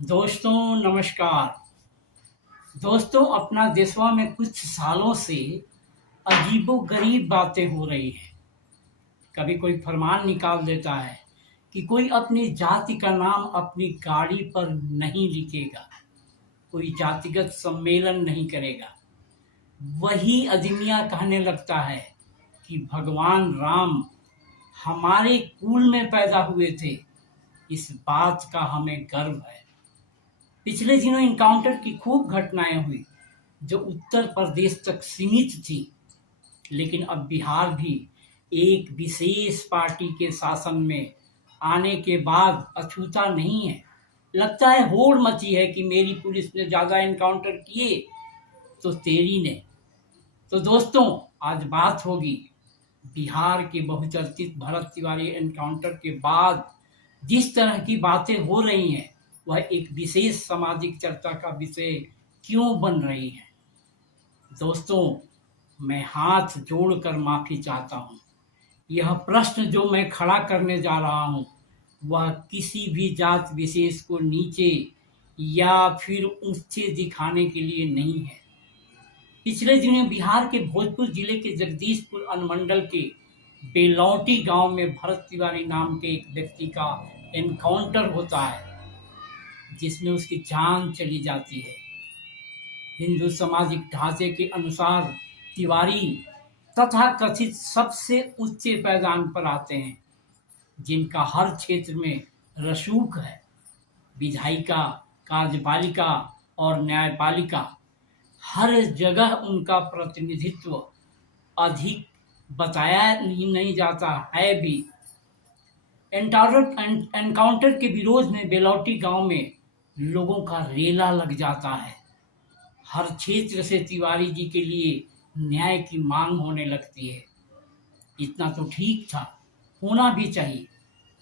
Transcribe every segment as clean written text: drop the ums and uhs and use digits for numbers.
दोस्तों नमस्कार। दोस्तों अपना देशवा में कुछ सालों से अजीबोगरीब बातें हो रही हैं। कभी कोई फरमान निकाल देता है कि कोई अपनी जाति का नाम अपनी गाड़ी पर नहीं लिखेगा, कोई जातिगत सम्मेलन नहीं करेगा। वही अदमिया कहने लगता है कि भगवान राम हमारे कुल में पैदा हुए थे। इस बात का हमें गर्व है। पिछले दिनों इनकाउंटर की खूब घटनाएं हुई जो उत्तर प्रदेश तक सीमित थी, लेकिन अब बिहार भी एक विशेष पार्टी के शासन में आने के बाद अछूता नहीं है। लगता है होड़ मची है कि मेरी पुलिस ने ज्यादा इनकाउंटर किए तो तेरी ने। तो दोस्तों आज बात होगी बिहार के बहुचर्चित भरत तिवारी एनकाउंटर के बाद जिस तरह की बातें हो रही हैं वह एक विशेष सामाजिक चर्चा का विषय क्यों बन रही है। दोस्तों मैं हाथ जोड़कर माफी चाहता हूँ। यह प्रश्न जो मैं खड़ा करने जा रहा हूँ वह किसी भी जात विशेष को नीचे या फिर ऊंचे दिखाने के लिए नहीं है। पिछले दिनों बिहार के भोजपुर जिले के जगदीशपुर अनुमंडल के बेलौटी गांव में भरत तिवारी नाम के एक व्यक्ति का एनकाउंटर होता है जिसमें उसकी जान चली जाती है। हिंदू सामाजिक ढांचे के अनुसार तिवारी तथा कथित सबसे ऊंचे पैदान पर आते हैं जिनका हर क्षेत्र में रसूख है। विधायिका, कार्यपालिका और न्यायपालिका हर जगह उनका प्रतिनिधित्व अधिक बताया ही नहीं जाता है भी। एनकाउंटर के विरोध में बेलौटी गांव में लोगों का रेला लग जाता है। हर क्षेत्र से तिवारी जी के लिए न्याय की मांग होने लगती है। इतना तो ठीक था, होना भी चाहिए।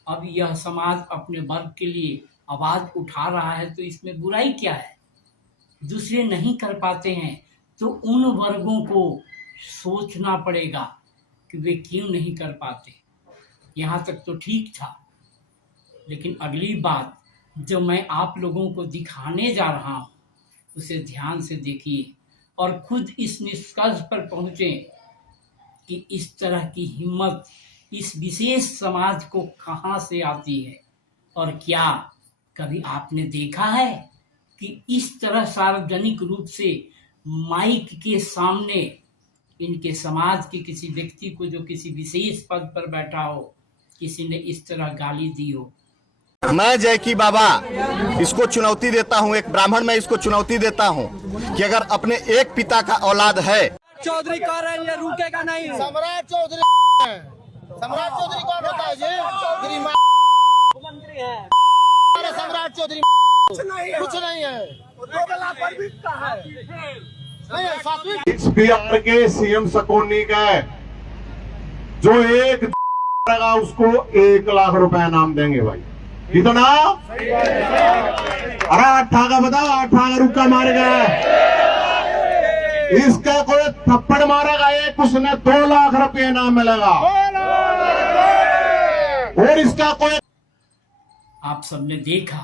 अब यह समाज अपने वर्ग के लिए आवाज उठा रहा है तो इसमें बुराई क्या है। दूसरे नहीं कर पाते हैं तो उन वर्गों को सोचना पड़ेगा कि वे क्यों नहीं कर पाते। यहाँ तक तो ठीक था, लेकिन अगली बात जो मैं आप लोगों को दिखाने जा रहा हूँ उसे ध्यान से देखिए और खुद इस निष्कर्ष पर पहुंचें कि इस तरह की हिम्मत इस विशेष समाज को कहाँ से आती है। और क्या कभी आपने देखा है कि इस तरह सार्वजनिक रूप से माइक के सामने इनके समाज के किसी व्यक्ति को जो किसी विशेष पद पर बैठा हो किसी ने इस तरह गाली दी हो। मैं जैकी बाबा इसको चुनौती देता हूं, एक ब्राह्मण में इसको चुनौती देता हूं कि अगर अपने एक पिता का औलाद है। चौधरी कह रहे हैं ये रुकेगा नहीं। सम्राट चौधरी सम्राट चौधरी कौन होता है जी? मंत्री है सम्राट चौधरी कुछ नहीं है। इस बिहार के सीएम शकोनी का जो एक लगा उसको 1 लाख रुपए नाम देंगे भाई। कितना? अरे 8 का बताओ, 8 रुपया मारेगा। इसका कोई थप्पड़ मारेगा एक, उसने 2 लाख रुपये नाम मिलेगा। और इसका कोई आप सबने देखा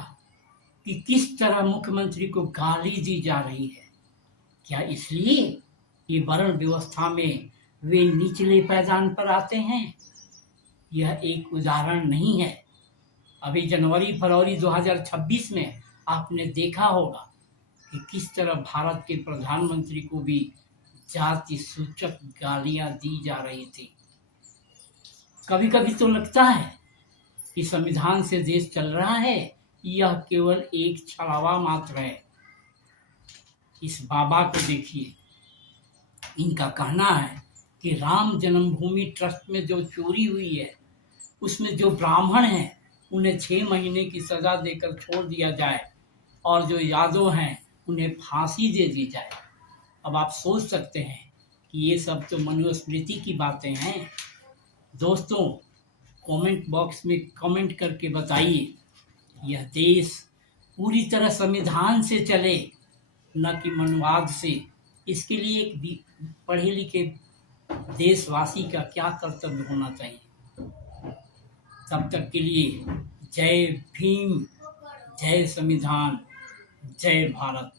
कि किस तरह मुख्यमंत्री को गाली दी जा रही है। क्या इसलिए कि वर्ण व्यवस्था में वे निचले पैदान पर आते हैं? यह एक उदाहरण नहीं है। अभी जनवरी फरवरी 2026 में आपने देखा होगा कि किस तरह भारत के प्रधानमंत्री को भी जाति सूचक गालियां दी जा रही थी। कभी कभी तो लगता है कि संविधान से देश चल रहा है, यह केवल एक छलावा मात्र है। इस बाबा को देखिए, इनका कहना है कि राम जन्मभूमि ट्रस्ट में जो चोरी हुई है उसमें जो ब्राह्मण हैं उन्हें 6 महीने की सजा देकर छोड़ दिया जाए और जो यादव हैं उन्हें फांसी दे दी जाए। अब आप सोच सकते हैं कि ये सब तो मनुस्मृति की बातें हैं। दोस्तों कमेंट बॉक्स में कमेंट करके बताइए यह देश पूरी तरह संविधान से चले न कि मनुवाद से। इसके लिए एक पढ़े लिखे देशवासी का क्या कर्तव्य होना चाहिए। तब तक के लिए जय भीम, जय संविधान, जय भारत।